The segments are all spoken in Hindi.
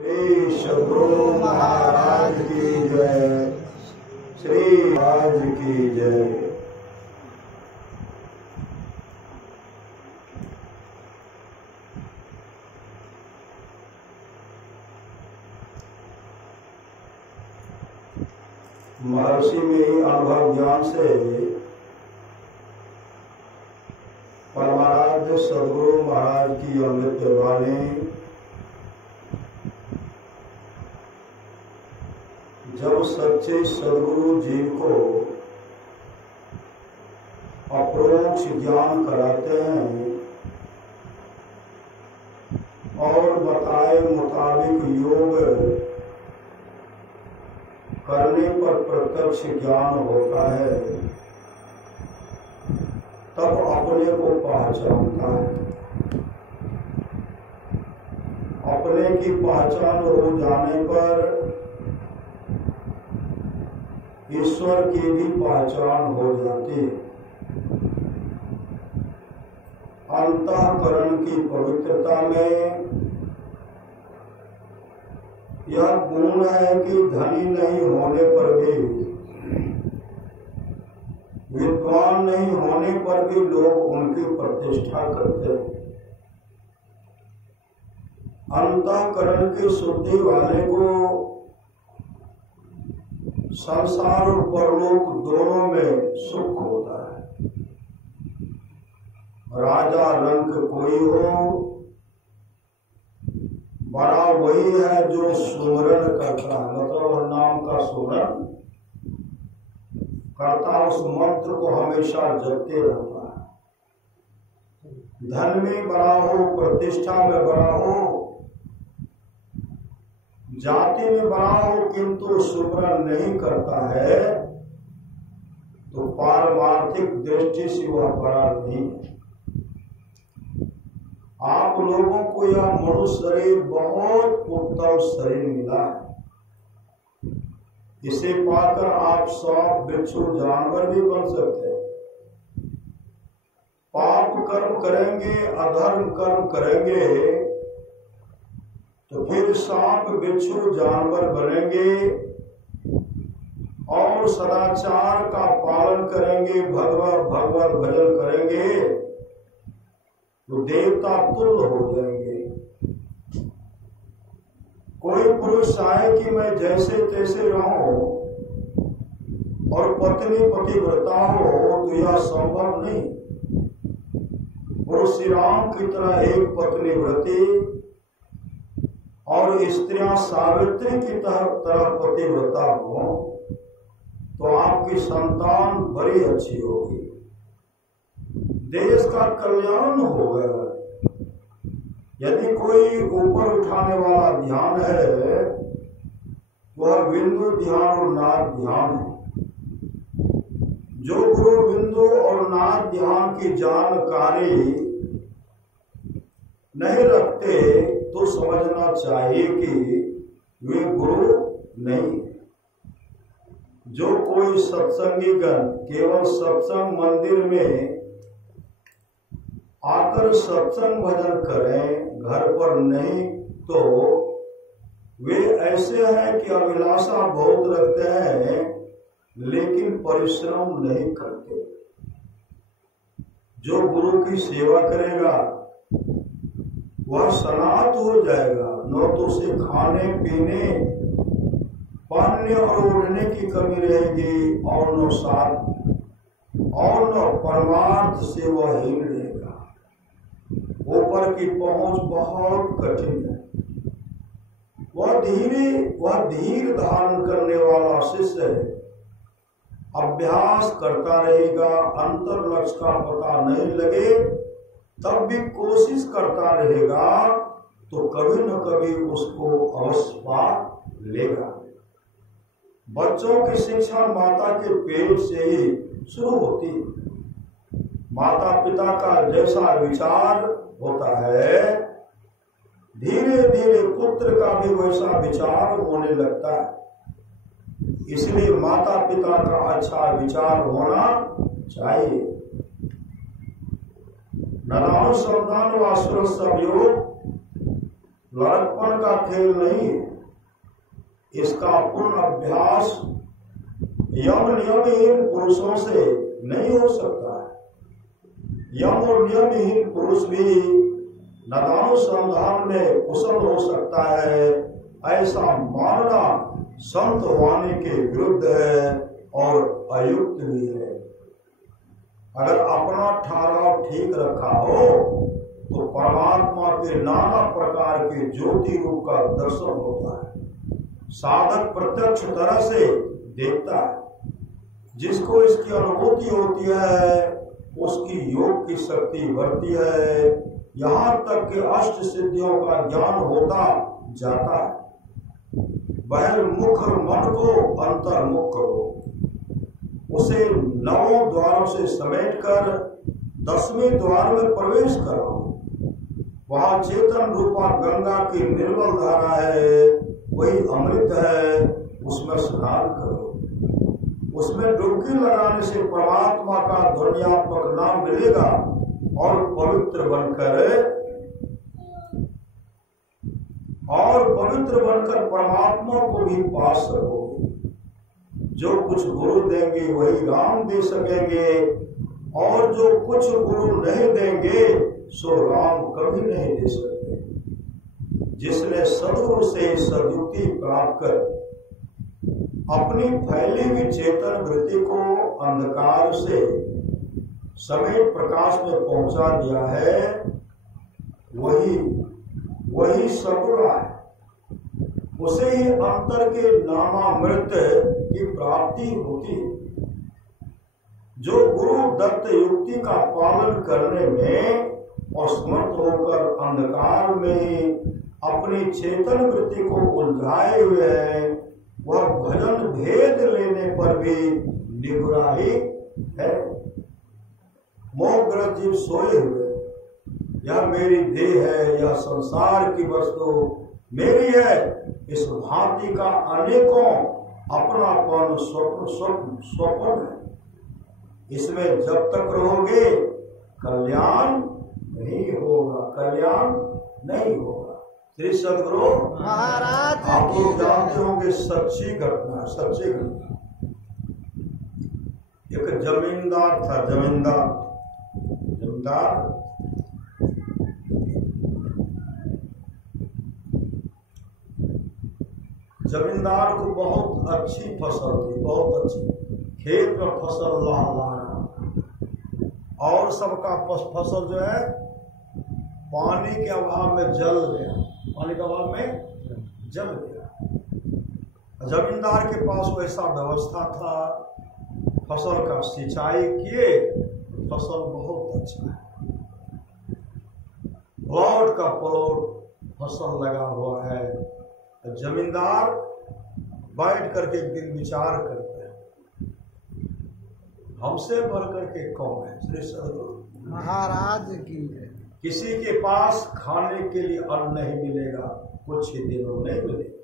श्री सद्गुरु महाराज की जय। श्री महाराज की जय। महर्षि में अनुभव ज्ञान से परमाराध्य सद्गुरु महाराज की अमृत वाणी जब सच्चे सद्गुरु जी को अप्रोक्ष ज्ञान कराते हैं और बताए मुताबिक योग करने पर प्रत्यक्ष ज्ञान होता है, तब अपने को पहचानता है। अपने की पहचान हो जाने पर ईश्वर की भी पहचान हो जाती है। अंतःकरण की पवित्रता में यह गुण है कि धनी नहीं होने पर भी, विद्वान नहीं होने पर भी लोग उनकी प्रतिष्ठा करते हैं। अंतःकरण की शुद्धि वाले को संसार और परलोक दोनों में सुख होता है। राजा रंग कोई हो, बड़ा वही है जो सुमरन करता है, मतलब नाम का सुमरन करता, उस मंत्र को हमेशा जपते रहता है। धन में बड़ा हो, प्रतिष्ठा में बड़ा हो, जाति में बड़ा हो, किंतु सुमरन नहीं करता है तो पारमार्थिक दृष्टि से वह बड़ा नहीं है। आप लोगों को यह मनुष्य शरीर बहुत उत्तम शरीर मिला है। इसे पाकर आप सांप, बिच्छू, जानवर भी बन सकते हैं। पाप कर्म करेंगे, अधर्म कर्म करेंगे तो फिर सांप, बिच्छू, जानवर बनेंगे और सदाचार का पालन करेंगे, भगवत भजन करेंगे तो देवता तुल्य हो जाएंगे। कोई पुरुष चाहे कि मैं जैसे तैसे रहूं और पत्नी पतिव्रता हो तो यह संभव नहीं। पुरुष श्री राम की तरह एक पत्नी व्रती और स्त्रियां सावित्री की तरह पतिव्रता हो तो आपकी संतान बड़ी अच्छी होगी, देश का कल्याण होगा। यदि कोई ऊपर उठाने वाला ध्यान है वह बिंदु ध्यान और नाद ध्यान है। जो गुरु बिंदु और नाद ध्यान की जानकारी नहीं रखते तो समझना चाहिए कि वे गुरु नहीं। जो कोई सत्संगीगण केवल सत्संग मंदिर में आकर सत्संग भजन करें, घर पर नहीं, तो वे ऐसे हैं कि अभिलाषा बहुत रखते हैं लेकिन परिश्रम नहीं करते। जो गुरु की सेवा करेगा वह सनात हो जाएगा, न तो उसे खाने पीने, पहनने और ओढ़ने की कमी रहेगी और न साथ और न परमार्थ से वह हीन रहेगा। ऊपर की पहुंच बहुत कठिन है। वह धीर धारण करने वाला शिष्य है। अभ्यास करता रहेगा, अंतर लक्ष्य का पता नहीं लगे तब भी कोशिश करता रहेगा तो कभी न कभी उसको अवश्य पा लेगा। बच्चों की शिक्षा माता के पेट से ही शुरू होती है। माता पिता का जैसा विचार होता है धीरे धीरे पुत्र का भी वैसा विचार होने लगता है। इसलिए माता पिता का अच्छा विचार होना चाहिए। नरानुसंधान व असुर संयोग लड़कपन का खेल नहीं है। इसका पूर्ण अभ्यास यम नियमहीन पुरुषों से नहीं हो सकता है। यम और नियमहीन पुरुष भी नदानुसंधान में कुशल हो सकता है, ऐसा मानना संत वाणी के विरुद्ध है और अयुक्त भी है। अगर अपना ठहराव ठीक रखा हो तो परमात्मा के नाना प्रकार के ज्योति रूप का दर्शन होता है। साधक प्रत्यक्ष तरह से देखता है। जिसको इसकी अनुभूति होती है उसकी योग की शक्ति बढ़ती है, यहाँ तक कि अष्ट सिद्धियों का ज्ञान होता जाता है। बहिर्मुख मन को अंतर्मुख करो, उसे 9 द्वारों से समेटकर 10वें द्वार में प्रवेश कराओ। वहाँ चेतन रूपा गंगा की निर्मल धारा है, वही अमृत है, उसमें स्नान करो। उसमें डुबकी लगाने से परमात्मा का ध्वन्यात्मक नाम मिलेगा और पवित्र बनकर परमात्मा को भी पा सकोगे। जो कुछ गुरु देंगे वही राम दे सकेंगे, और जो कुछ गुरु नहीं देंगे सो राम कभी नहीं दे सकते। जिसने सदगुरु से सदयुक्ति प्राप्त कर अपनी फैली हुई चेतन वृत्ति को अंधकार से समेत प्रकाश में पहुंचा दिया है, वही सगुरु है। उसे ही अंतर के नामामृत की प्राप्ति होती है। जो गुरु दत्त युक्ति का पालन करने में असमर्थ होकर अंधकार में अपनी चेतन वृत्ति को उलझाए हुए है, वह भजन भेद लेने पर भी निगुरा ही है। मोहग्रस्त जीव सोए हुए, यह मेरी देह है, यह संसार की वस्तु मेरी है, इस भांति का अनेकों अपनापन स्वप्न है। इसमें जब तक रहोगे कल्याण नहीं होगा। श्री सदगुरु महाराज आप लोग जानते होंगे, सच्ची घटना। एक जमींदार था। जमींदार को बहुत अच्छी फसल थी, बहुत अच्छी। खेत में फसल लहलहाना, और सबका फसल जो है पानी के अभाव में जल गया। जमींदार के पास वैसा व्यवस्था था, फसल का सिंचाई किए, फसल बहुत अच्छा है। प्लॉट का प्लॉट फसल लगा हुआ है। तो जमींदार बैठ करके एक दिन विचार करते हैं, हमसे बढ़ करके कौन है। श्री सदगुरु महाराज की किसी के पास खाने के लिए अन्न नहीं मिलेगा, कुछ ही दिनों नहीं मिलेगा,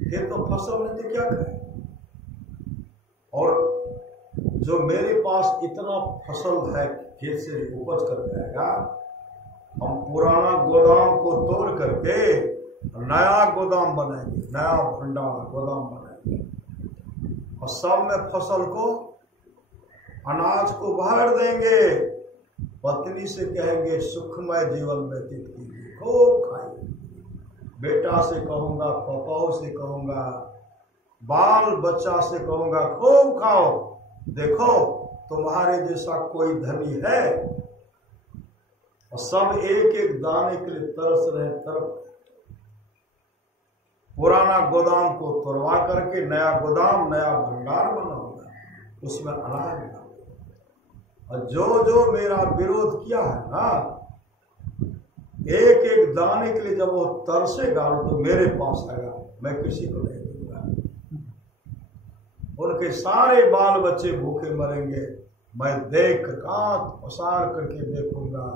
फिर तो फसल नहीं तो क्या करें। और जो मेरे पास इतना फसल है खेत से उपज कर जाएगा, हम पुराना गोदाम को तोड़ करके नया गोदाम बनाएंगे, नया भंडार गोदाम बनाएंगे, और सब में फसल को, अनाज को भर देंगे। पत्नी से कहेंगे सुखमय जीवन व्यतीत कीजिए, खूब खाइए। बेटा से कहूंगा, पपाओ से कहूंगा, बाल बच्चा से कहूंगा, खूब खाओ। देखो तुम्हारे जैसा कोई धनी है। और सब एक एक दाने के लिए तरस रहे। तरफ पुराना गोदाम को तोड़वा करके नया गोदाम, नया भंडार बनाऊंगा, उसमें अनाज डालूंगा। और जो मेरा विरोध किया है ना, एक एक दाने के लिए जब वो तरसेगा तो मेरे पास आएगा, मैं किसी को नहीं दूंगा। उनके सारे बाल बच्चे भूखे मरेंगे। मैं देख कांत पसार करके देखूंगा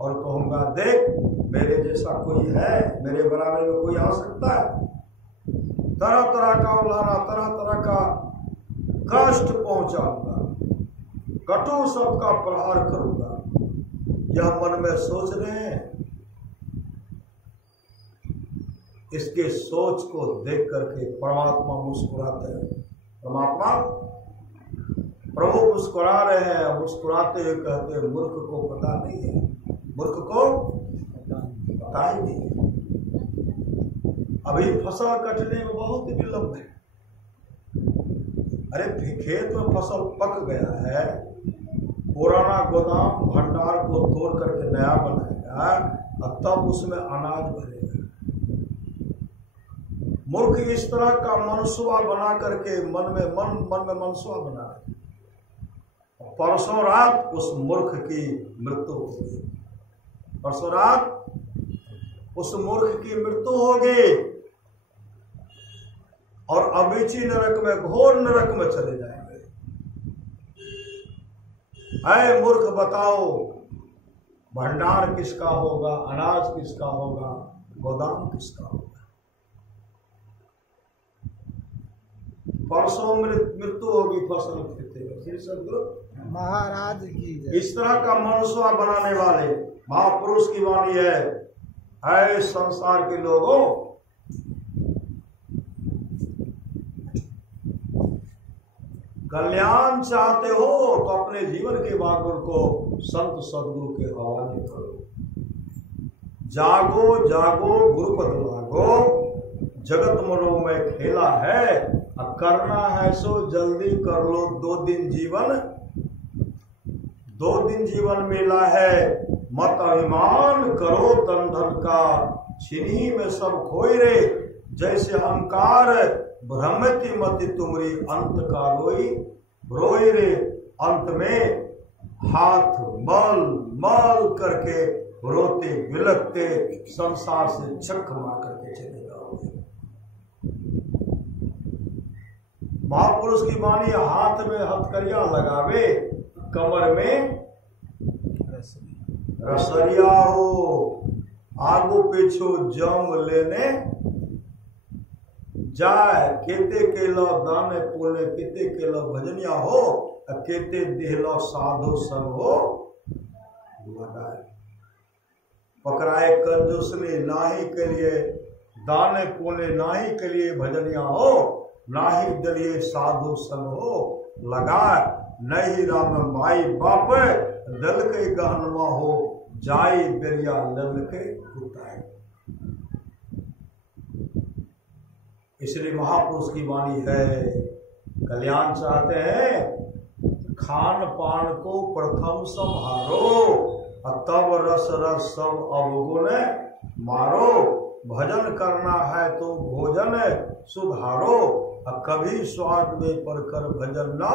और कहूंगा, देख मेरे जैसा कोई है, मेरे बराबर में कोई आ सकता है। तरह तरह का उलाना, तरह तरह का कष्ट पहुंचाऊंगा, कटु शब्द का प्रहार करूंगा। यह मन में सोच रहे हैं। इसके सोच को देख करके परमात्मा मुस्कुराते हैं। परमात्मा प्रभु मुस्कुरा रहे हैं, मुस्कुराते हुए कहते हैं मूर्ख को पता नहीं है, मूर्ख को पता ही नहीं है। अभी फसल कटने में बहुत विलंब है। अरे खेत में फसल पक गया है, पुराना गोदाम भंडार को तोड़ करके नया बनाएगा और तब उसमें अनाज भरेगा। मूर्ख इस तरह का मनसुआ बना करके मन में मनसुआ बना रहे। परसों रात उस मूर्ख की मृत्यु होगी, परसों रात उस मूर्ख की मृत्यु होगी और अबीची नरक में, घोर नरक में चले जाएंगे। ऐ मूर्ख बताओ, भंडार किसका होगा, अनाज किसका होगा, गोदाम किसका होगा? परसों मृत्यु होगी, फसल फिर महाराज की। इस तरह का मनुष्य बनाने वाले महापुरुष की वाणी है, ऐ संसार के लोगों, कल्याण चाहते हो तो अपने जीवन के बागुर को संत सदगुरु के हवाले करो। जागो जागो गुरुपद लागो, जगत मनो में खेला है, करना है सो जल्दी कर लो। 2 दिन जीवन मिला है, मत अभिमान करो तन धन का, छिनी में सब खोई रे, जैसे अहंकार भ्रमति मति तुमरी, अंत का रोई रे, अंत में हाथ मल करके रोते बिलखते संसार से छक मार करके चले जाओगे। महापुरुष की वाणी, हाथ में हथकरिया लगावे, कमर में रसरिया हो, आगू पीछू जम लेने जाए, केते केलो दाने पोले, केते केलो भजनिया हो, केते देहलो साधु संग हो लगाए। पकड़ाए कंजूसनी नाही के लिए, दाने पोले नाही के लिए भजनिया हो, नाही दलिए साधु संग हो लगाए। नहीं राम माई बाप दल के गहनवा हो, जाई बेरिया लल के उताए। इसलिए महापुरुष की वाणी है, कल्याण चाहते हैं खान पान को प्रथम संहारो, तब रस रस सब अवगुण मारो। भजन करना है तो भोजन सुधारो, कभी स्वाद में पड़कर भजन ना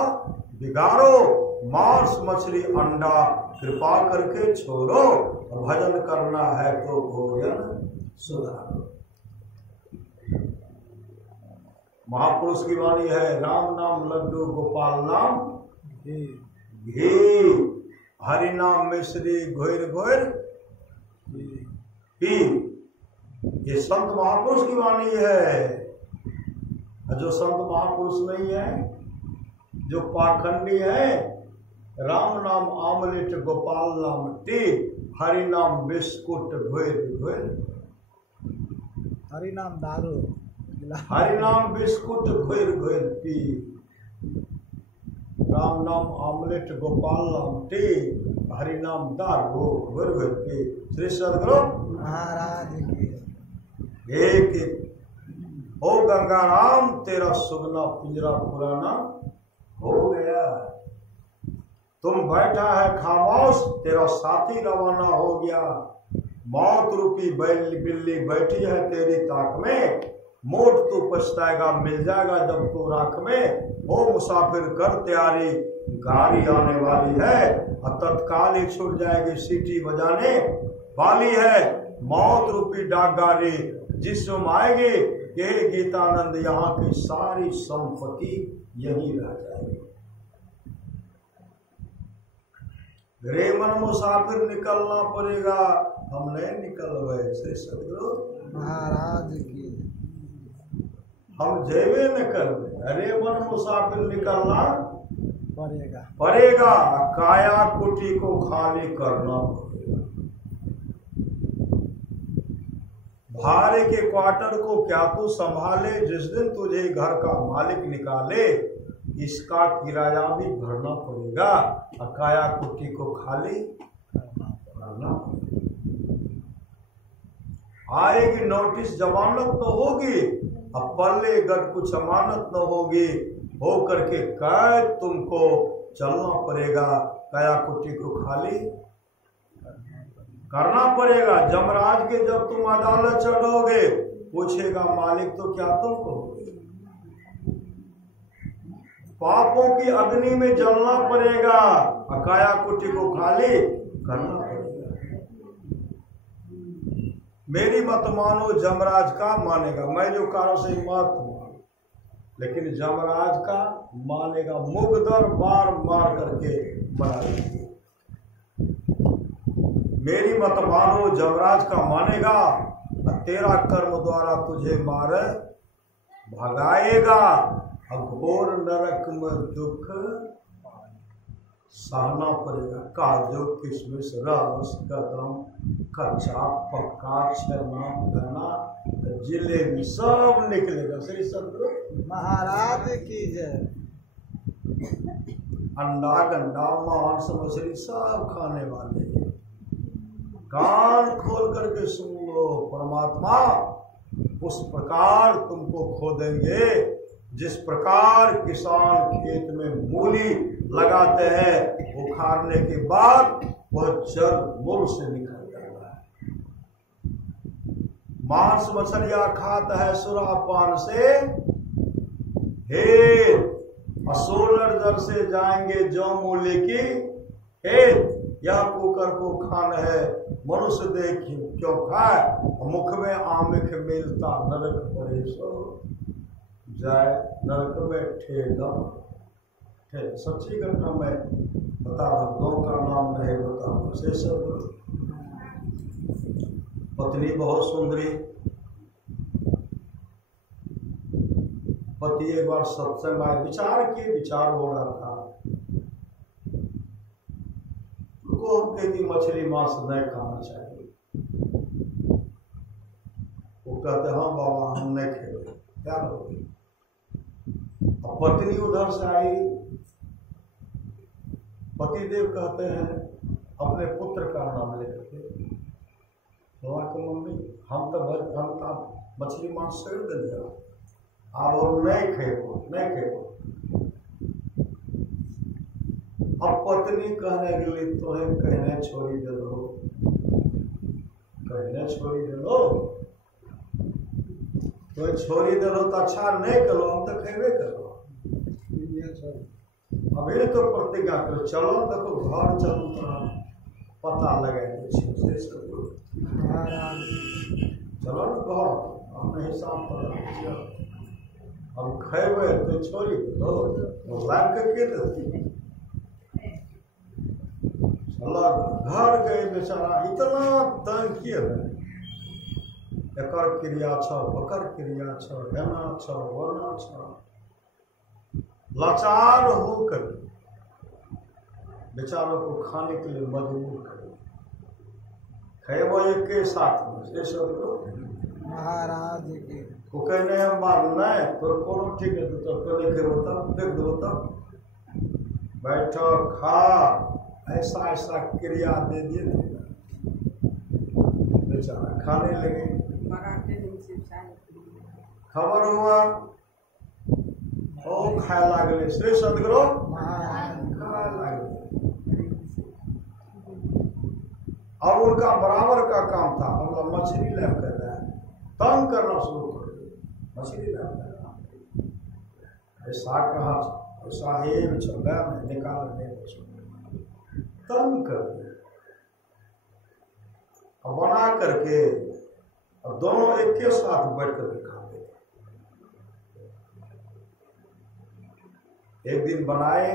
बिगाड़ो। मांस मछली अंडा कृपा करके छोड़ो, भजन करना है तो भोजन सुधारो। महापुरुष की वाणी है, राम नाम लड्डू गोपाल नाम घी, हरि नाम मिश्री घोर घोर पी। ये संत महापुरुष की वाणी है। जो संत महापुरुष नहीं है, जो पाखंडी है, राम नाम आमलेट गोपाल नाम टी, हरि नाम बिस्कुट घोर घोर, हरि नाम दारू, हरि नाम बिस्कुट घोर घोर पी, राम नाम आमलेट गोपाल नाम टी, हरि नाम दारू घोर घोर पी। श्री सदगुरु महाराज की। एक ओ गंगाराम, तेरा सुगना पिंजरा पुराना हो गया, तुम बैठा है खामोश, तेरा साथी रवाना हो गया। मौत रूपी बिल्ली बैठी है तेरी ताक में, मोट तू पछताएगा मिल जाएगा जब तू राख में। ओ मुसाफिर कर तैयारी, गाड़ी आने वाली है, तत्काल ही छूट जाएगी सीटी बजाने वाली है। मौत रूपी डाक गाड़ी जिसमें आएगी, ये गीतानंद यहाँ की सारी संपत्ति यही रह जाएगी। रे मन मुसाफिर निकलना पड़ेगा, हम नहीं निकल गए। श्री सदगुरु महाराज की। हम जेबे न कर, अरे मन मुसाफिर निकलना पड़ेगा, काया कुटी को खाली करना पड़ेगा। भाड़े के क्वार्टर को क्या तू संभाले, जिस दिन तुझे घर का मालिक निकाले, इसका किराया भी भरना पड़ेगा, अकाया कुटी को खाली करना पड़ेगा। आएगी नोटिस जमानत न होगी, अब पल्ले गट कुछ अमानत न होगी, हो करके कैद तुमको चलना पड़ेगा, काया कुटी को खाली करना पड़ेगा। जमराज के जब तुम अदालत चढ़ोगे, पूछेगा मालिक तो क्या तुम कहोगे, पापों की अग्नि में जलना पड़ेगा, अकाया कुटी को खाली करना पड़ेगा। मेरी मत मानो, जमराज का मानेगा, मैं जो कारण से मत मानो, लेकिन जमराज का मानेगा, मुगदर मार मार करके बना देंगे। मेरी मत मानो, जमराज का मानेगा, तेरा कर्म द्वारा तुझे मार भगाएगा, घोर नरक में दुख सहना पड़ेगा। काजू किशमिश रस कदम कच्चा पक्का छेना गना जिलेबी सब निकलेगा। श्री सतगुरु महाराज की जय। अंडा गंडा मांस मछली सब खाने वाले, कान खोल करके सुन लो, परमात्मा उस प्रकार तुमको खो देंगे जिस प्रकार किसान खेत में मूली लगाते हैं, उखाड़ने के बाद वह जड़ मूल से निकल जाता है। मांस मछलियां खाता है सुरापान से, हे असोलर जर से जाएंगे जो मूली की हे, यह कुकर को खान है मनुष्य देख क्यों खाए, मुख में आमिख मिलता नरक पड़े सो जाए, नरक में ठेदम ठे। सच्ची घटना मैं बता रहा हूँ, का नाम नहीं बता रहा। से सब पत्नी बहुत सुंदरी, पति एक बार सत्संग आए, विचार हो रहा था, उनको हम कहती मछली मांस नहीं खाना चाहिए, वो कहते हाँ बाबा हम नहीं खेले, क्या करोगे। पत्नी उधर से आई, पतिदेव कहते हैं अपने पुत्र का नाम लेकर के, बाबा की मम्मी हम तो मछली मांस छोड़ दे दिया, आप और नहीं खेलो। अब पत्नी कहने लगी तो है कहने छोड़ी दे लो, तो छोड़ी दे लो तो अच्छा नहीं करो, हम तो खेबे करो। अभी तो प्रतिज्ञा करो, चलो देखो घर चलो तो पता लगे, चलो ना कहो अपने हिसाब पर, हम खेबे तो छोड़ी दो, लाभ करके देती। घर गए बेचारा, इतना तंग किए, एकर क्रिया छ बकर क्रिया छ, एना छ वना छ, लाचार होकर बेचारों को खाने के लिए मजबूर करे, खेबो एक के साथ में से सब महाराज की को कहने हम बात नहीं तो कोनो ठीक है, तो पहले खेबो तब देख दो तब बैठो खा, ऐसा क्रिया दे दिए, बेचारा खाने लगे। खबर हुआ ओ खाए लागले, श्री सतगुरु खाए लागले। और उनका बराबर का काम था, मतलब मछली लैब कर रहा है, तंग करना शुरू कर दिया, मछली लैब कर रहा है, ऐसा कहा ऐसा ही चला मैं निकाल नहीं तंग कर दिया, अब बना करके और दोनों एक के साथ बैठ कर खाते। एक दिन बनाए,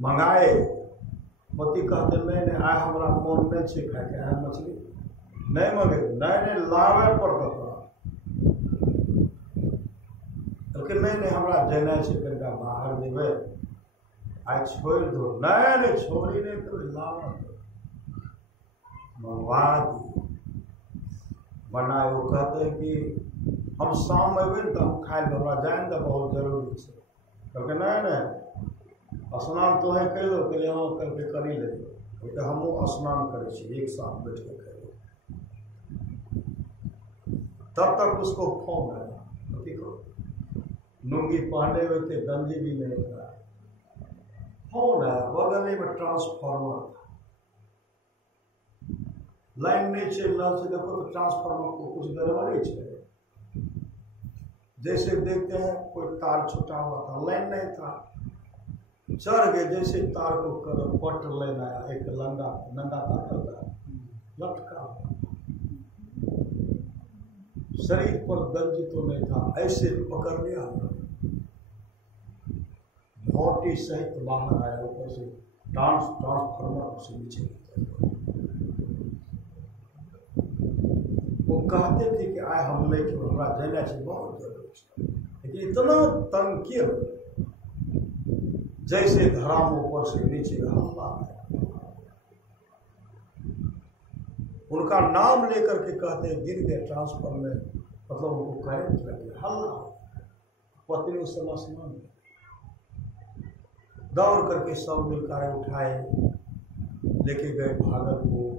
मंगाए, पति कहते नहीं आए हमारा मन नहीं छे खाए के आए मछली नहीं मंगे, नहीं लावे पड़ता था, नहीं हमारा जेना छे कनिका बाहर जेबे, आज छोड़ दो, नहीं छोड़ी नहीं तो लावा, मंगवा दी बनाए। वो कहते हैं कि हम शाम अबे तो हम खाए हमरा जाए तो बहुत जरूरी है। कहते नहीं स्नान तो है कर लो कि यहाँ करके करी ले तो हमू स्नान करे एक साथ बैठ के कर तब तक उसको फोन है लुंगी पहने हुए थे, गंजी भी नहीं था। फोन है बगल में ट्रांसफार्मर था, लाइन नहीं चल रहा से देखो तो ट्रांसफार्मर को कुछ गड़बड़ी है। जैसे देखते हैं कोई तार छूटा हुआ था, लाइन नहीं था, चढ़ गए जैसे तार को कर पट लाइन आया, एक नंगा था करता लटका शरीर पर गंजी तो नहीं था, ऐसे पकड़ लिया मोटी सहित बाहर आया, ऊपर से ट्रांसफार्मर से नीचे। वो कहते थे कि आए हम नहीं कि हमारा जाना चाहिए बहुत जरूरी, लेकिन इतना तंग किए जैसे धराम ऊपर से नीचे हल्ला है। उनका नाम लेकर के कहते गिर गए ट्रांसफर में, मतलब उनको करंट लग गया, हल्ला। पत्नी उस समय आसमान दौड़ करके सब मिलकर उठाए लेके गए भागलपुर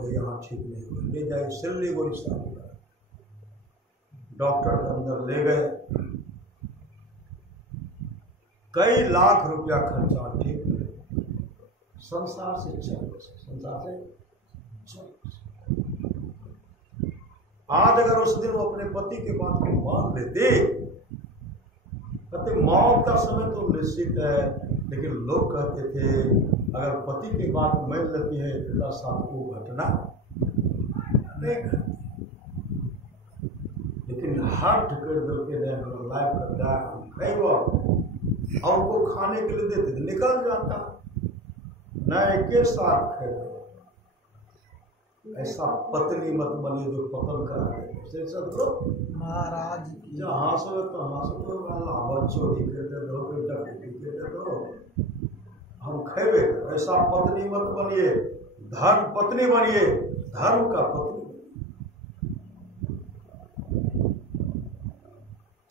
गए, यहाँ ठीक नहीं हुए, ले जाए सिल्लीगुड़ी साहब डॉक्टर के अंदर ले गए, कई लाख रुपया खर्चा, ठीक संसार से आज अगर उस दिन वो अपने पति के बात को मान लेते, कहते मौत का समय तो निश्चित है, लेकिन लोग कहते थे अगर पति की बात मान लेती है तो साथ वो घटना नहीं घटती, लेकिन हट कर दिल के लाइफ कर जाए और उनको खाने के लिए देते थे, निकल जाता न एक साथ खेल। ऐसा पत्नी मत बने जो पतन करा दे महाराज जो हासो तो हासो बच्चों कर दो, बेटा बेटी कर दो, हम खेबे। ऐसा पत्नी मत बनिए, धर्म पत्नी बनिए, धर्म का पत्नी।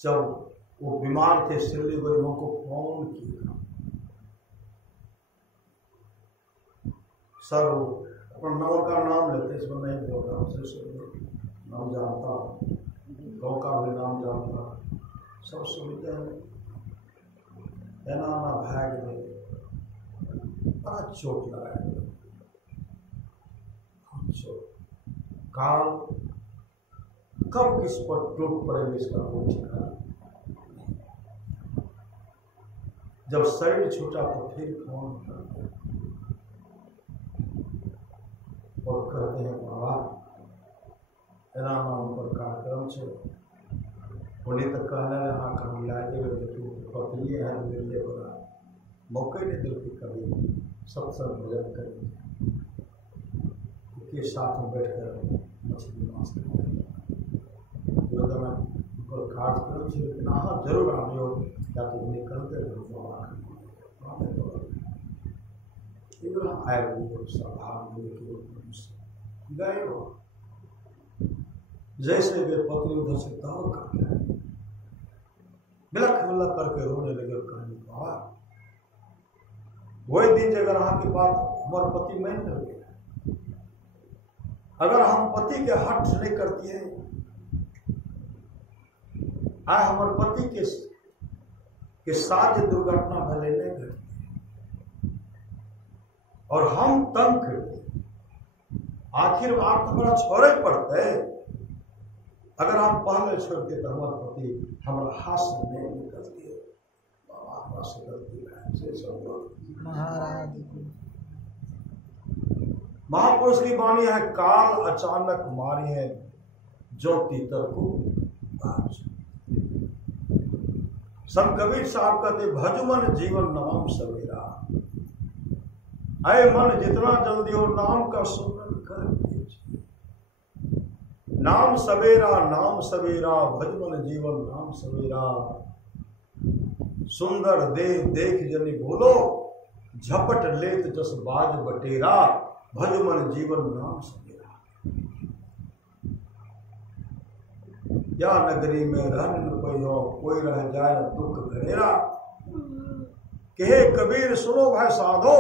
जब वो बीमार थे सिल्लीगुड़ी में, को फोन किया, सर अपना नौ का नाम लेते, इसमें नहीं बोल रहा हूँ, नाम जानता हूँ, गाँव का भी नाम जानता, सब सुनते हैं, एना भाग गए, बड़ा चोट लगाया, काल कब किस पर टूट पड़ेगा इसका कोई ठिकाना। जब शरीर छूटा तो फिर कौन करते, और कहते हैं बाबा एना नाम पर कार्यक्रम से उन्हें तक कहना हाँ काम लागे पत्नी है मिलने वाला मौके नहीं दिलती, कभी सत्संग भजन करें के साथ में बैठ कर मछली मांस कार्यक्रम से, लेकिन हाँ जरूर आने हो या तो निकल कर आए सभा गए हो। जैसे वे पत्नी उधर से दौड़ कर बिलख बिलख करके रोने लगे, कहने बाबा वही दिन जगह रहा के बाद हमारे पति मान कर गया, अगर हम पति के हट नहीं करती है, आए हमारे पति के साथ दुर्घटना भले नहीं घटती और हम तंग करते, आखिर आप तो बड़ा छोड़े पड़ते, अगर आप पहले छोड़ते तो हमारे पति हमारा हाथ से नहीं निकलती है, बाबा से गलती है। महाराज महापुरुष की वाणी है, काल अचानक मारी है जो तीतर को बाज। संत कबीर साहब कहते भज मन जीवन नाम सवेरा, ऐ मन जितना जल्दी हो नाम का सुमरन कर दीजिए। नाम सवेरा भज मन जीवन नाम सवेरा, सुंदर दे देख जनी बोलो, झपट लेत जस बाज बटेरा, भज मन जीवन नाम समेरा। या नगरी में रहन न पैयो, कोई रह जाए न दुख घनेरा। कहे कबीर सुनो भाई साधो,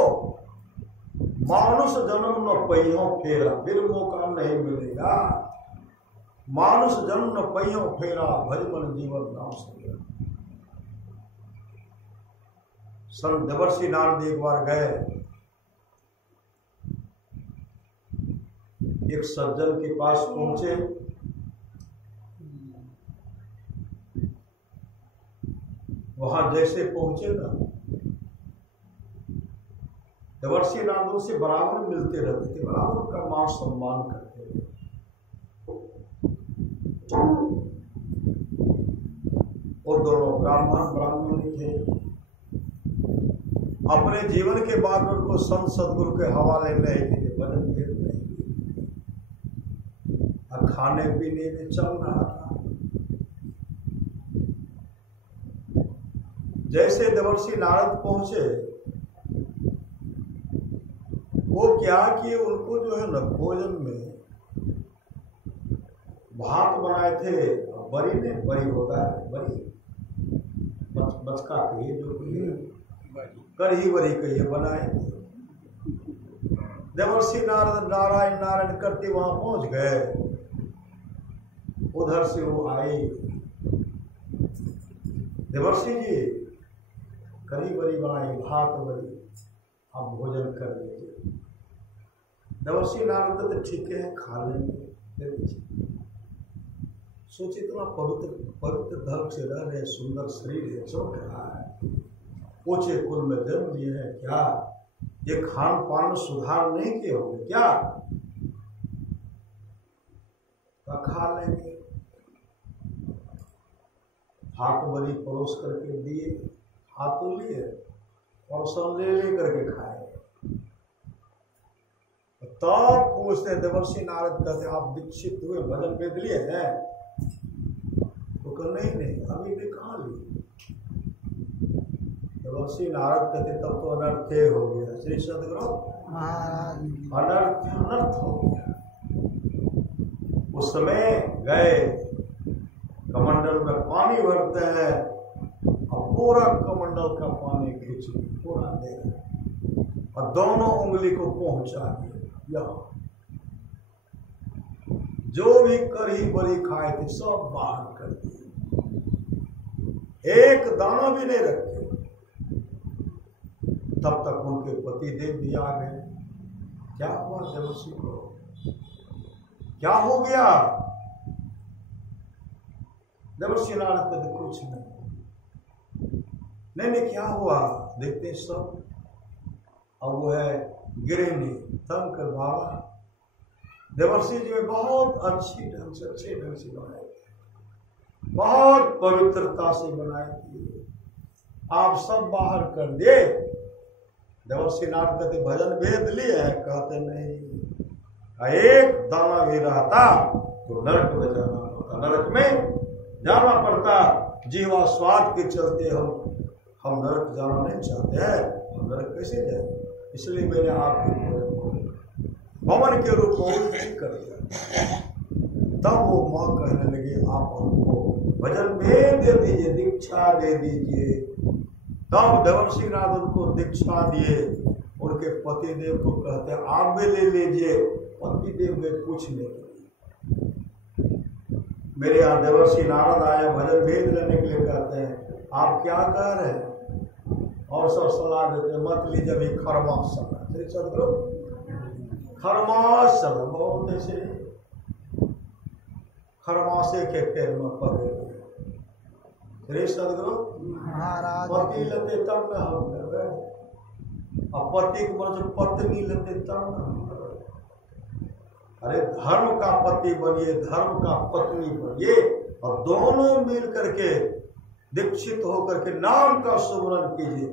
मानुष जन्म न पैयो फेरा, फिर मौका नहीं मिलेगा। मानुष जन्म न पैयो फेरा, भज मन जीवन नाम समेरा। संत देवर्षि नारद एक बार गए, एक सज्जन के पास पहुंचे। वहां जैसे पहुंचे ना, देवर्षि नारद से बराबर मिलते रहते थे, बराबर उनका मान सम्मान करते थे। वो दोनों ब्राह्मण थे। अपने जीवन के बाद उनको संत सदगुरु के हवाले नहीं थे, भजन कीर्तन नहीं, और खाने पीने में चल रहा था। जैसे देवर्षि नारद पहुंचे, वो क्या किए, उनको जो है ना भोजन में भात बनाए थे। बरी ने, बरी होता है, बरी बचका कहिए, जो कढ़ी बरी कहिए, बनाए थे। देवर्षि नारद नारायण नारायण करते वहां पहुंच गए। उधर से वो आए, देवर्षि जी कढ़ी बरी बनाई, भात बरी, आप भोजन कर लीजिए। देवर्षि नारद तो ठीक है, खा लेंगे। सोचिए इतना पवित्र धर्म से रह रहे, सुंदर शरीर है, चौक रहा है, ऊंचे कुल में जन्म लिए हैं, क्या ये खान पान में सुधार नहीं किए होंगे क्या? खा लेंगे। हाथ बरी परोस करके दिए, हाथों लिए और सब ले करके खाए। तब पूछते देवर्षि नारद, कहते आप दीक्षित हुए, भजन वेद लिए हैं? तो कह नहीं, अभी भी कहाँ लिए। देवर्षि नारद कहते तब तो अनर्थ हो गया। श्री सदगुरु अनर्थ हो गया। उस समय गए, कमंडल में पानी भरते हैं, और पूरा कमंडल का पानी खींच पूरा दे रहे, और दोनों उंगली को पहुंचा दिए। जो भी कढ़ी बरी खाए थे सब बाहर कर दिए, एक दाना भी नहीं रखे। तब तक उनके पति देव भी आ गए। क्या हुआ देवर्षि को, क्या हो गया? देवर्षि नारद कहते कुछ नहीं, क्या हुआ? देखते सब, और वो है गिरिनी शंकर बाबा। देवर्षि जी में बहुत अच्छे ढंग से बनाए थे, बहुत पवित्रता से बनाए थे, आप सब बाहर कर दिए। देवर्षि नारद कहते भजन वेद लिए हैं? कहते नहीं, एक दाना भी रहता तो नरक में जाना पड़ता, नरक में जाना पड़ता। जीवा स्वाद के चलते हम नरक जाना नहीं चाहते हैं, हम नरक कैसे जाए? इसलिए मैंने आपके भवन के रूप में नहीं कर दिया। तब वो माँ कहने लगी, आप हमको भजन वेद दे दीजिए, दीक्षा दे दीजिए। तब देवर्षि नारद उनको दीक्षा दिए। उनके पति देव को कहते आप भी ले लीजिए। पति देव ने पूछने मेरे यहाँ देवर्षि नारद आया भजन वेद लेने के लिए, कहते हैं आप क्या कह रहे हैं? और सब सलाह देते, मत लीजिए अभी खरमास समय। श्री सदगुरु खरमास समय बहुत ऐसे खरमासे के पैर में पड़े। श्री सदगुरु पति लेते तब न हम लेवे, और पति के मन से पत्नी लेते तब न हम लेवे। अरे धर्म का पति बनिए, धर्म का पत्नी बनिए, और दोनों मिल करके दीक्षित होकर के नाम का सुमरन कीजिए।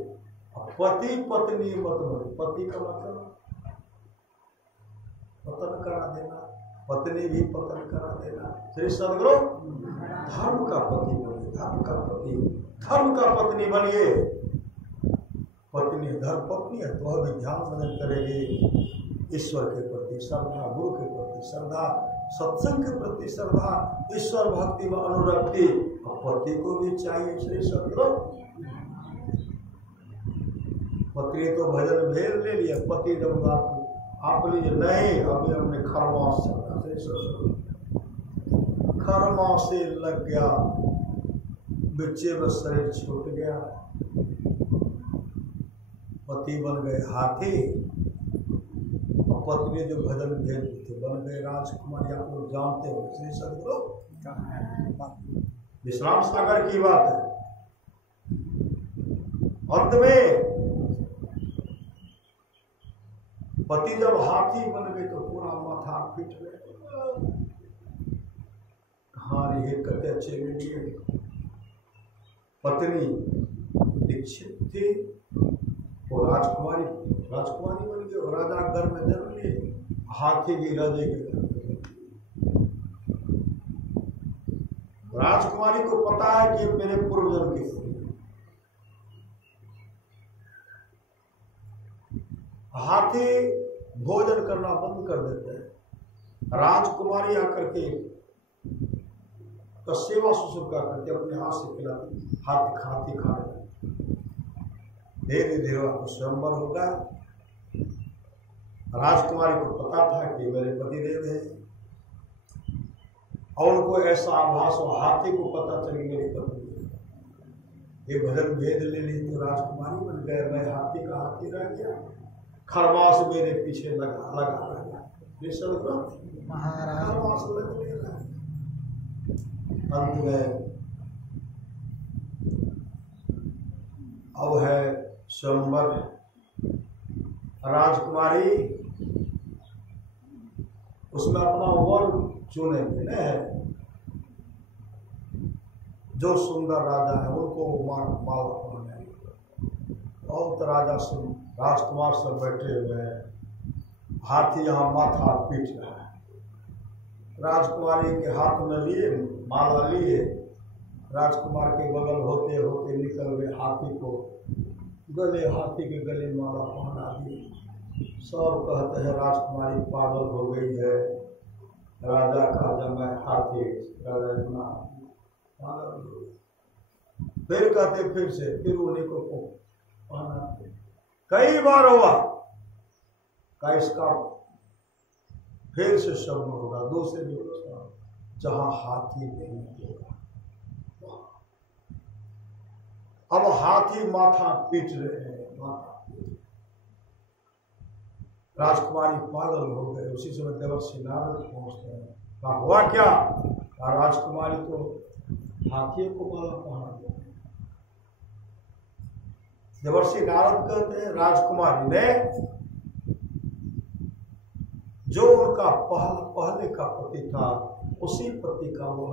पति पत्नी मत बने। पति का मतलब पतन करा देना, पत्नी भी पतन करा देना। श्री सदगुरु धर्म का पति बनिए, धर्म का पति, धर्म का पत्नी बनिए। पत्नी धर्म पत्नी है तो अभी ध्यान भजन करेगी, ईश्वर के प्रति श्रद्धा, गुरु के प्रति श्रद्धा, सत्संग के प्रति श्रद्धा, ईश्वर भक्ति में अनुरक्ति, पति को भी चाहिए। श्री सदगुरु पत्नी तो भजन भेद ले लिया, पति जब आप लीजिए नहीं, अभी हमने खरमास चला, श्री सदगुरु खरमास से लग गया, बच्चे में शरीर छूट गया, पति बन गए हाथी, पत्नी जो भजन भेद थे बन गए राजकुमारी। आप लोग जानते हो श्री सदगुरु विश्राम सागर की बात है। अंत में पति जब हाथी बन गए तो पूरा माथा पीट गए, कहाँ रही कते अच्छे लिए। पत्नी दीक्षित थी, वो राजकुमारी बन गई, राजा घर में जन्म लिए, हाथी की राजे के घर। राजकुमारी को पता है कि मेरे पूर्वजन्म की हाथी भोजन करना बंद कर देते हैं। राजकुमारी आकर के तो सेवा शुश्रूषा करके अपने हाथ से खिलाती, हाथी खाने। धीरे धीरे आपको स्वयंवर होगा। राजकुमारी को पता था कि मेरे पतिदेव है, और उनको ऐसा आभास हो, हाथी को पता चल कि मेरी पत्नी ये भजन भेद ले ली तो राजकुमारी बन गए, मैं हाथी का हाथी रह गया, खरमास मेरे पीछे लगा रह गया। खरमास लग ले रहा। अंत में अब है स्वयंवर। राजकुमारी उसमें अपना वर चुनेंगे न, जो सुंदर राजा है उनको माला पहनाएंगे। बहुत राजा राजकुमार सब बैठे हुए हैं, हाथी यहाँ माथा पीट रहा है। राजकुमारी के हाथ में लिए माला लिए, राजकुमार के बगल होते होते निकल गए, हाथी को गले, हाथी के गले माला पहना दी। सब कहते हैं राजकुमारी पागल हो गई है, राजा का जमाए हाथी, राजा इतना पागल हो गई। फिर कहते फिर उन्हीं को पहना। कई बार हुआ का इसका फिर से शब्द होगा, दूसरे व्यवस्था जहां हाथी नहीं होगा। अब हाथी माथा पीट रहे हैं, माथा राजकुमारी पागल हो गए। उसी समय देवर्षि नारद पहुंचते हैं, कहा हुआ क्या? राजकुमारी तो हाथी को माला पहना दे। देवर्षि नारद कहते हैं राजकुमारी ने जो उनका पहले का पति था उसी पति का वह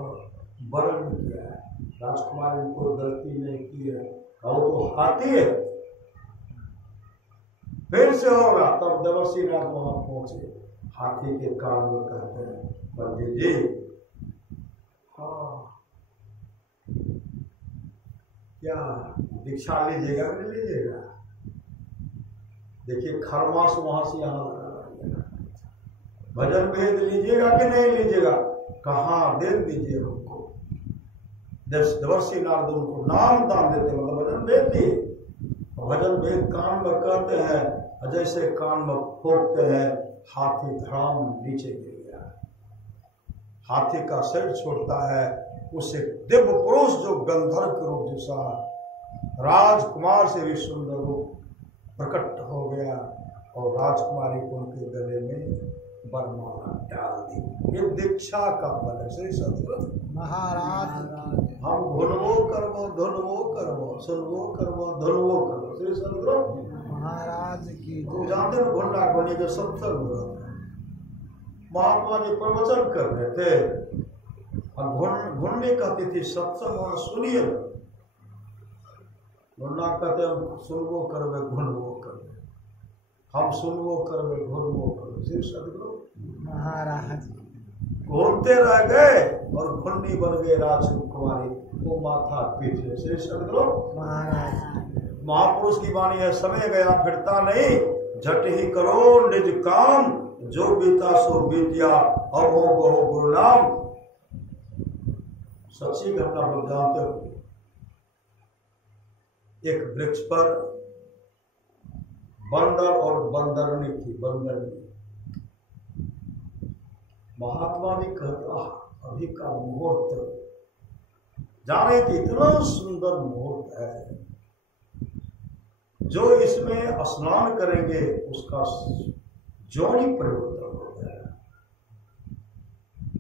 वर्ण किया है। राजकुमारी ने कोई गलती नहीं की है, वो तो हाथी है। फिर से होगा। तब देवर्षि नाथ वहां पहुंचे, हाथी के कान में कहते हैं पंडित जी, हाँ क्या दीक्षा लीजिएगा कि नहीं लीजिएगा? देखिए खरमास वहां से यहाँ भजन भेद लीजिएगा कि नहीं लीजिएगा? कहाँ दे दीजिए हमको। देवर्षि नारद उनको नाम दान देते, मतलब भजन भेद दिए। भजन भेद कान में कहते हैं, जैसे कान में फूंकते हैं, हाथी धड़ाम नीचे गिर गया। हाथी का सिर छोड़ता है, उसे दिव्य पुरुष जो गंधर्व के रूप जैसा राजकुमार से भी सुंदर रूप प्रकट हो गया, और राजकुमारी को उनके गले में वरमाला डाल दी। ये दीक्षा का फल है। श्री सदगुरु महाराज हम घुनवो करवो, धुनवो करवो, सुनवो करवो, धुनवो करवो। श्री सदगुरु महाराज की तुम जानते हो घुनना घुनी के सत्संग हो रहा है। महात्मा जी प्रवचन कर रहे थे और घुनने कहती थी सत्संग और सुनिए। घुनना कहते हम सुनवो करवे घुनवो करवे, हम सुनवो करवे घुनवो करवे। श्री सदगुरु महाराज घूमते रह गए और घुन्नी बन गए राजकुमारी, वो माथा पीछे। श्री सदगुरु महाराज महापुरुष की वाणी है, समय गया फिरता नहीं, झट ही करो निज काम, जो बीता सो बीतिया, अब हो गहो गुरु नाम। सच्ची घटना लोग जानते हो। एक वृक्ष पर बंदर और बंदरनी थी। बंदरनी महात्मा भी कहता अभी का मुहूर्त जाने की इतना सुंदर मुहूर्त है, जो इसमें स्नान करेंगे उसका जोनी परिवर्तन हो जाएगा।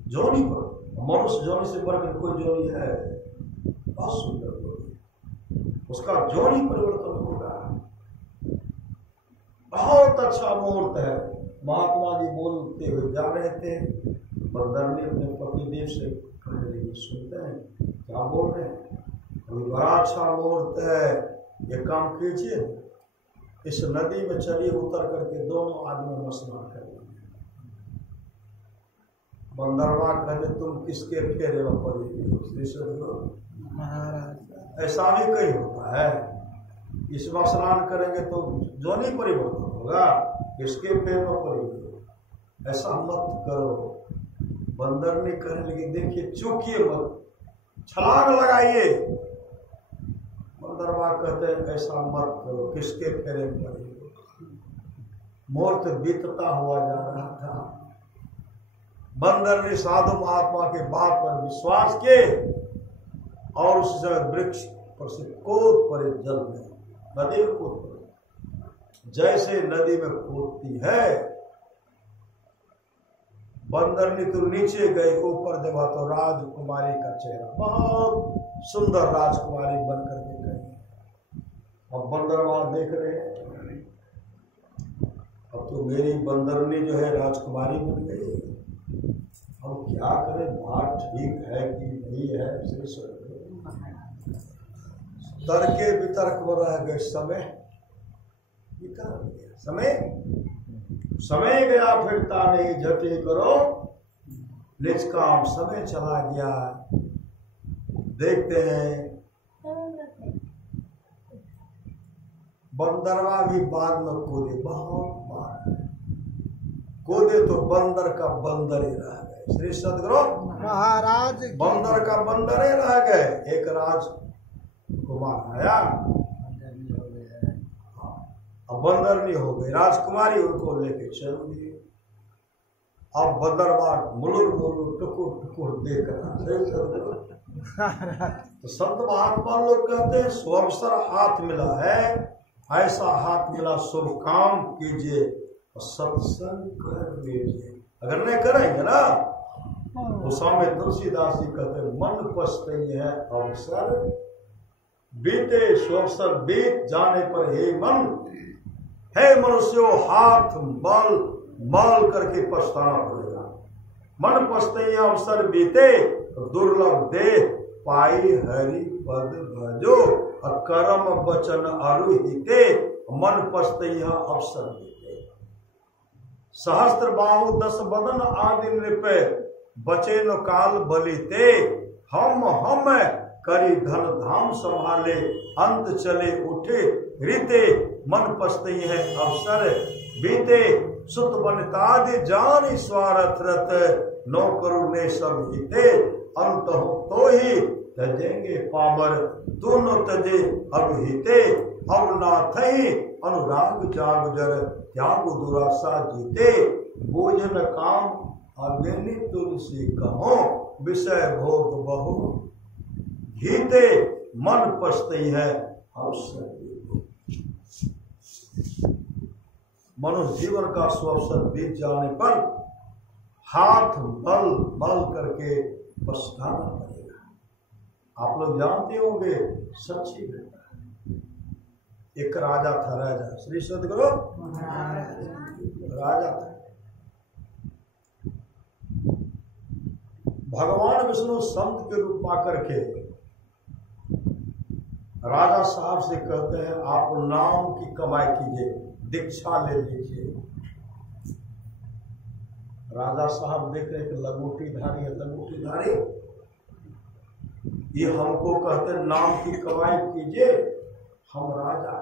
जोनी पर मनुष्य जोनी से बढ़कर कोई जोनी है, बहुत सुंदर जोनी, उसका जोनी परिवर्तन होगा। बहुत अच्छा मुहूर्त है। महात्मा जी बोलते हुए जा रहे थे, बंदरनी अपने पतिदेव से कहने लगी, सुनते हैं क्या बोल रहे हैं, अभी बड़ा अच्छा मुहूर्त है, ये काम कीजिए, इस नदी में चलिए, उतर करके दोनों आदमी स्नान करेंगे। बंदरवा कहते तुम किसके फेरे में पड़ेगी? महाराज ऐसा भी कहीं होता है, इसमें स्नान करेंगे तो जोनी परिवर्तन होगा, किसके फेर में पड़ेगी? ऐसा मत करो। बंदर ने कहने लगी देखिए चूकिए मत, छलांग लगाइए। बंदरवा कहते हैं ऐसा मत करो, किसके फेरे में पड़ेगी? मुहूर्त बीतता हुआ जा रहा था। बंदर ने साधु महात्मा के बात पर विश्वास किए और उस वृक्ष पर से कूद पड़े जल में, नदी में कूद पड़े। जैसे नदी में कूदती है, बंदरनी तो नीचे गई, ऊपर देखा तो राजकुमारी का चेहरा, बहुत सुंदर राजकुमारी बनकर के गई। अब बंदरवाल देख रहे हैं, अब तो मेरी बंदरनी जो है राजकुमारी बन गई, हम क्या करें, बात ठीक है कि नहीं है? तर्के वितर्क हो रह गए, समय बीता गया, समय गया फिरता नहीं, झटे करो निज काम, समय चला गया। देखते हैं बंदरवा भी बाद में कूदे, बहुत बार कूदे तो बंदर का बंदर ही रह गए। श्री सदगुरु महाराज बंदर का बंदर ही रह गए। एक राजकुमार आया, अब बंदर नहीं हो गई, राजकुमारी उनको लेके चल दिए। अब बंदरवार मुलुर मुलुर टुकुर टुकुर देख रहा। तो संत महात्मा लोग कहते हैं स्वअवसर हाथ मिला है, ऐसा हाथ मिला शुभ काम कीजिए और सत्संग कर लीजिए। अगर नहीं करेंगे ना, तो स्वामी तुलसीदास जी कहते मन पछते है अवसर बीते, स्वअवसर बीत जाने पर हे मन, हे मनुष्यों हाथ मल करके पछताना पड़ेगा। मन पछते अवसर बीते, दुर्लभ देह पाई हरि पद भजो, कर्म वचन अरुहिते, मन पछते अवसर बीते। सहस्त्र बाहु 10 बदन आदि नृपे, बचे न काल बलिते, हम करी धन धाम संभाले, अंत चले उठे रीते, मन पछते है अवसर बीते, सुत बनितादि जान स्वार्थ रत, नौकरु ने सब हिते, अंत हो तो ही तजेंगे पामर, दोनों तजे अब हिते, अब ना थई अनुराग जाग जर, त्याग दुरासा जीते, भोजन काम अग्नि तुलसी कहो, विषय भोग बहु हिते, मन पछते है अवसर। मनुष्य जीवन का स्वअवसर बीत जाने पर हाथ बल करके पछताना पड़ेगा। आप लोग जानते होंगे, सच्ची घटना है। एक राजा था, राजा श्री सदगुरु राजा था। भगवान विष्णु संत के रूप में आकर के राजा साहब से कहते हैं आप नाम की कमाई कीजिए, दीक्षा ले लीजिए। राजा साहब देख रहे कि लंगोटी धारी है, लंगोटी धारी ये हमको कहते नाम की कमाई कीजिए, हम राजा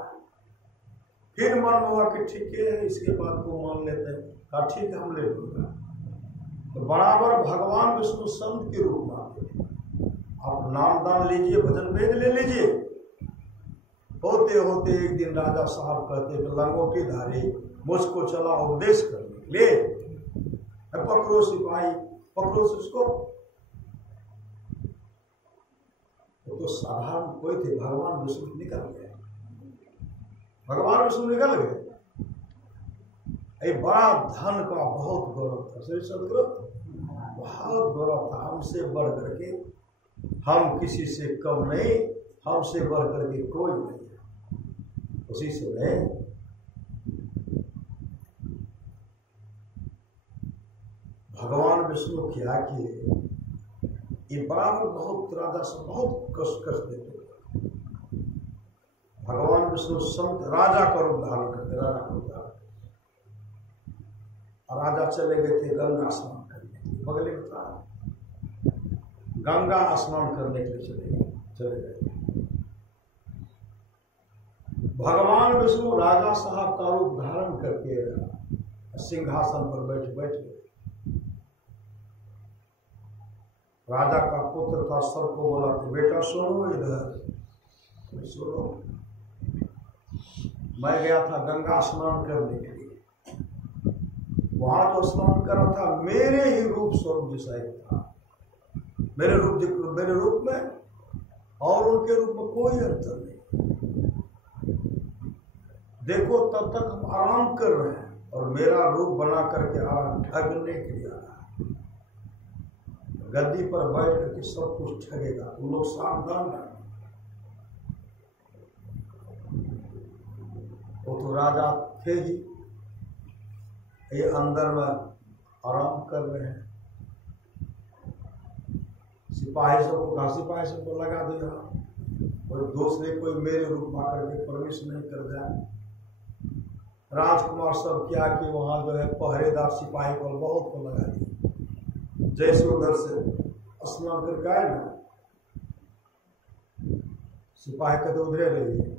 फिर मन में हुआ कि ठीक है इसके बात को मान लेते हैं, कहा ठीक है हम ले लूंगा। तो बराबर भगवान विष्णु संत के रूप में आते हैं। आप नाम दान लीजिए, भजन वेद ले लीजिए। होते होते एक दिन राजा साहब कहते कि लंगोटी धारी मुझको चला उपदेश करने, ले पकड़ो सिपाही, पकड़ो उसको। तो साधारण कोई थे, भगवान विष्णु निकल गए, भगवान विष्णु निकल गए। एक बड़ा धन का बहुत गौरव था, श्री सदगुरु बहुत गौरव था। हमसे बढ़ करके, हम किसी से कम नहीं, हमसे बढ़ करके कोई नहीं। उसी समय भगवान विष्णु क्या किए, ये बराबर बहुत राजा से बहुत कष्ट देते। भगवान विष्णु संत राजा का रूप धारण करते, राजा का रूप धारण। राजा चले गए थे गंगा स्नान करने, बगले में था, गंगा स्नान करने के लिए चले गए। भगवान विष्णु राजा साहब का रूप धारण करके सिंहासन पर बैठ गए। राजा का पुत्र था, सबको बोला कि बेटा सुनो, इधर सुनो, मैं गया था गंगा स्नान करने के लिए। वहां जो स्नान कर रहा था मेरे ही रूप स्वरूप जैसा ही था, मेरे रूप में और उनके रूप में कोई अंतर नहीं। देखो तब तक हम आराम कर रहे हैं और मेरा रूप बना करके आराम ठगने के लिए आ रहा है। गद्दी पर बैठ करके सब कुछ ठगेगा, तुम लोग सावधान रहना। वो तो राजा थे ही, ये अंदर में आराम कर रहे हैं। सिपाही सबको कहा, सिपाही सबको लगा दिया, कोई दूसरे कोई मेरे रूप में आकर के प्रवेश नहीं कर जाए। राजकुमार सब क्या कि वहां जो है पहरेदार सिपाही को बहुत को लगा दिया। जैसे उधर से स्नान करके आए ना, सिपाही कहते उधरे रहिए,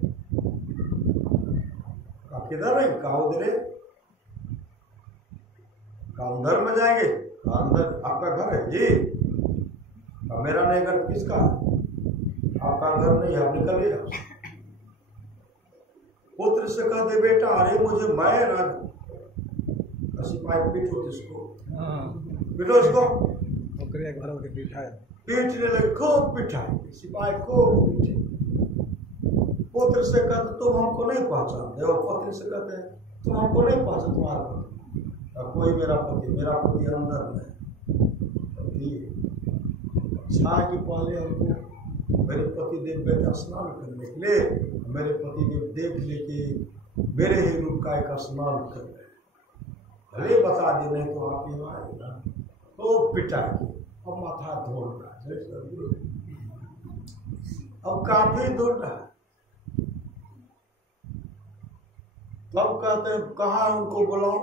किधर है, कहा उधरे, कहा अंदर में जाएंगे, अंदर आपका घर है जी, मेरा नहीं घर, किसका, आपका घर नहीं है, आप निकलिए। पुत्र से कहते बेटा, अरे मुझे मैं राज, सिपाही पीटो इसको, पीटो इसको, पीटने लगे, खूब पिटाई, सिपाही खूब पीटे। पुत्र से कहते तुम हमको नहीं पहचानते हो, पत्नी से कहते हैं तुम हमको नहीं पहचानते, तुम्हारा कोई मेरा पति अंदर में छाया कि पहले हमको मेरे पतिदेव बेटा स्नान करने के लिए, मेरे पतिदेव देख लेके मेरे ही रूप का एक स्नान कर रहे, भले बता दे नहीं तो आप ही आएगा। तो पिटा के अब माथा धोड़ रहा है, अब काफी दौड़ रहा है। तब कहते हैं कहाँ उनको बुलाओ,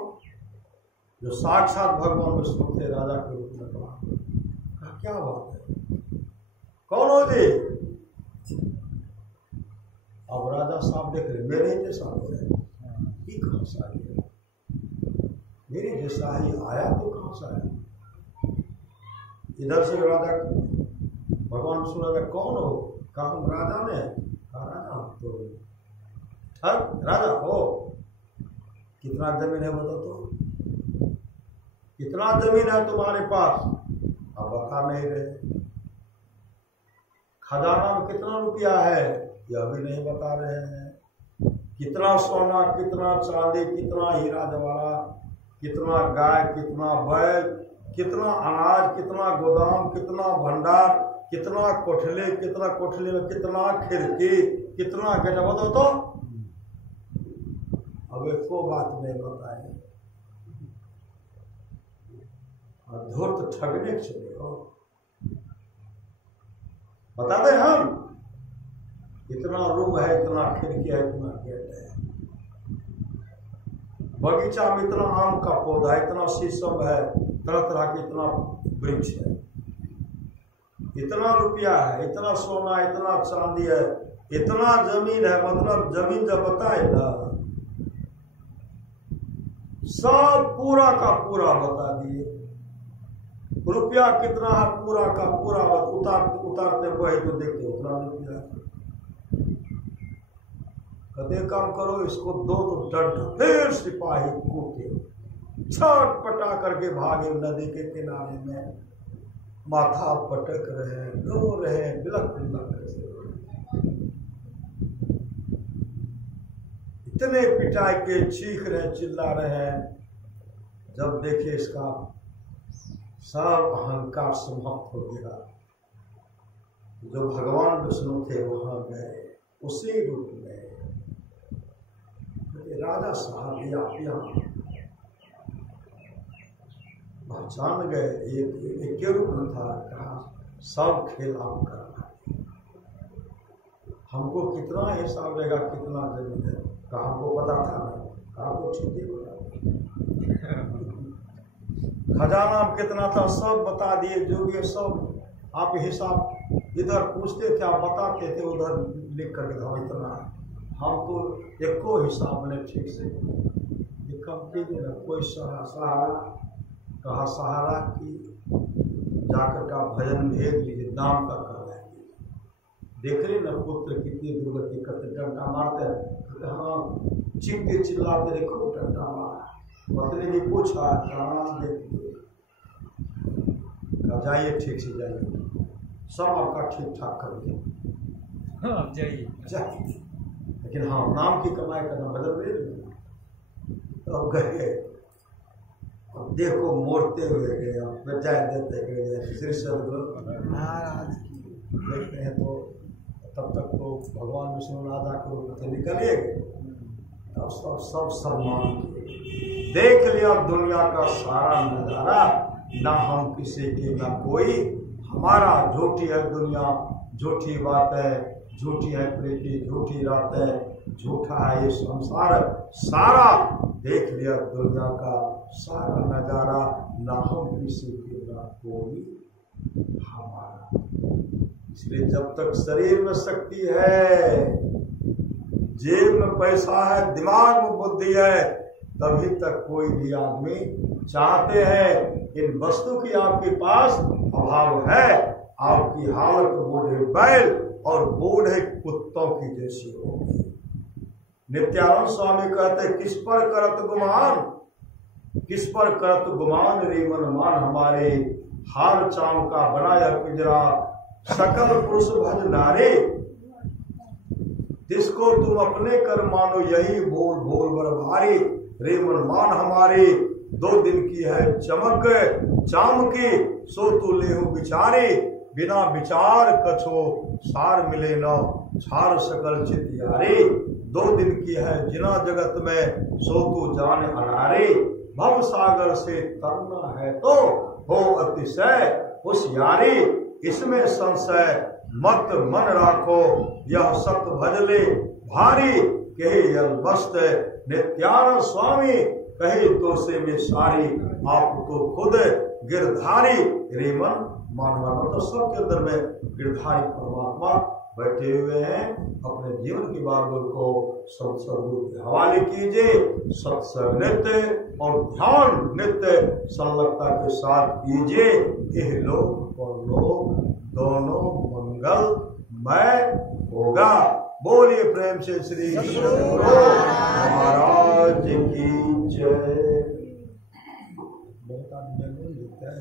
जो साक्षात भगवान विष्णु थे, राजा के रूप में कहा क्या बात है, कौन हो जी? अब राजा साहब देख रहे मेरे जैसा हो रहे, कहाँ से आया, मेरे जैसा ही आया तो कहाँ से आया। इधर से राजा भगवान विष्णु राजा कौन हो, कहा हम राजा ने, कहा राजा तो राजा हो, कितना जमीन है बताओ तो, कितना जमीन है तुम्हारे पास, अब बता नहीं रहे। खजाना में कितना रुपया है, यह भी नहीं बता रहे हैं। कितना सोना, कितना चांदी, कितना हीरा जवाहरात, कितना गाय, कितना बैल, कितना अनाज, कितना गोदाम, कितना भंडार, कितना कोठले में कितना खिड़की, कितना गेट, बताओ तो। अब एक को बात नहीं बताए, धूर्त ठगने के चले हो, बता दे हम, इतना रूम है, इतना खिड़की है, इतना गेट है, बगीचा में इतना आम का पौधा, इतना शीशम है, तरह तरह के इतना वृक्ष है, इतना रुपया है, इतना सोना, इतना चांदी है, इतना जमीन है। मतलब जमीन जब बताए ना सब पूरा का पूरा बता दिए। रुपया कितना है पूरा का पूरा उतारते वही तो देखते उतना रुपया। कहते काम करो इसको दो तो डंडा, फिर सिपाही कूटे छटपटा करके भागे नदी के किनारे में, माथा पटक रहे हैं, रो रहे हैं, बिलख बिलख कैसे इतने पिटाई के चीख रहे चिल्ला रहे हैं। जब देखिए इसका सब अहंकार समाप्त हो गया। जो भगवान विष्णु थे वहां गए, उसी रूप में राजा साहब यहाँ पहचान गए, एक रूप में था। कहा सब खेल आप करना, हमको कितना हिसाब रहेगा, कितना जमीन है, कहा हमको पता था ना, कहा वो ठीक है खजाना कितना था सब बता दिए। जो भी सब आप हिसाब इधर पूछते थे आप बताते थे, उधर लिख करके हम इतना, हम तो एको हिसाब ने ठीक से कम कीजिए ना। कोई सहारा कहा सहारा की जाकर का भजन भेज लीजिए, दाम का कर लेंगे। देख रहे ना पुत्र कितनी दुर्गति करते, डंडा मारते हैं। हाँ चिप के चिल्लाते देखो डंडा मारा, पत्नी ने पूछा कहाँ देखिए, जाइए ठीक से जाइए, सब आपका ठीक ठाक कर दिया। हाँ जाइए। लेकिन हाँ नाम की कमाई करना बदल रहे। अब गए, अब देखो मोड़ते हुए गए, बजाय देते गए श्री सदगुरु महाराज देखते हैं। तो तब तक तो भगवान विष्णु राधा को निकलिए गए, तब सब सम्मान किए। देख लिया दुनिया का सारा नजारा, ना हम किसी की ना कोई हमारा। झूठी है दुनिया, झूठी बात है, झूठी है प्रीति, झूठी रात है, झूठा है ये संसार। सारा देख लिया दुनिया का सारा नजारा, ना हम किसी की ना कोई हमारा। इसलिए जब तक शरीर में शक्ति है, जेब में पैसा है, दिमाग में बुद्धि है, तभी तक कोई भी आदमी चाहते हैं। इन वस्तु की आपके पास अभाव है, आपकी हालत बूढ़े बैल और बूढ़े कुत्तों की जैसी होगी। नित्यानंद स्वामी कहते किस पर करत गुमान, किस पर करत गुमान रे मन मान हमारे। हार चाम का बनाया पिंजरा, सकल पुरुष भज नारे। जिसको तुम अपने कर मानो यही बोल बोल बर भारी। रे मन मान हमारे, दो दिन की है चमक चाम की, सो तू लेहु विचारे। बिना विचार कछो सार मिले न, छार सकल चित यारे। दो दिन की है जिना जगत में, सो तू जान अनारे। भव सागर से तरना है तो हो अतिशय होशियारी। इसमें संशय मत मन राखो, यह सत भजले भारी। कहे यलमस्त नित्यानंद स्वामी, कहे तो से में सारी। आप तो खुद गिरधारी, रेमन मानवा। मतलब सबके अंदर में गिरधारी परमात्मा बैठे हुए हैं। अपने जीवन की बातों को सत्संग के हवाले कीजिए। सत्संग नित्य और ध्यान नित्य संलग्नता के साथ कीजिए। यह लोक और लोक दोनों मंगलमय होगा। बोलिए प्रेम से श्री गुरु महाराज की जय। बहुत आदमी है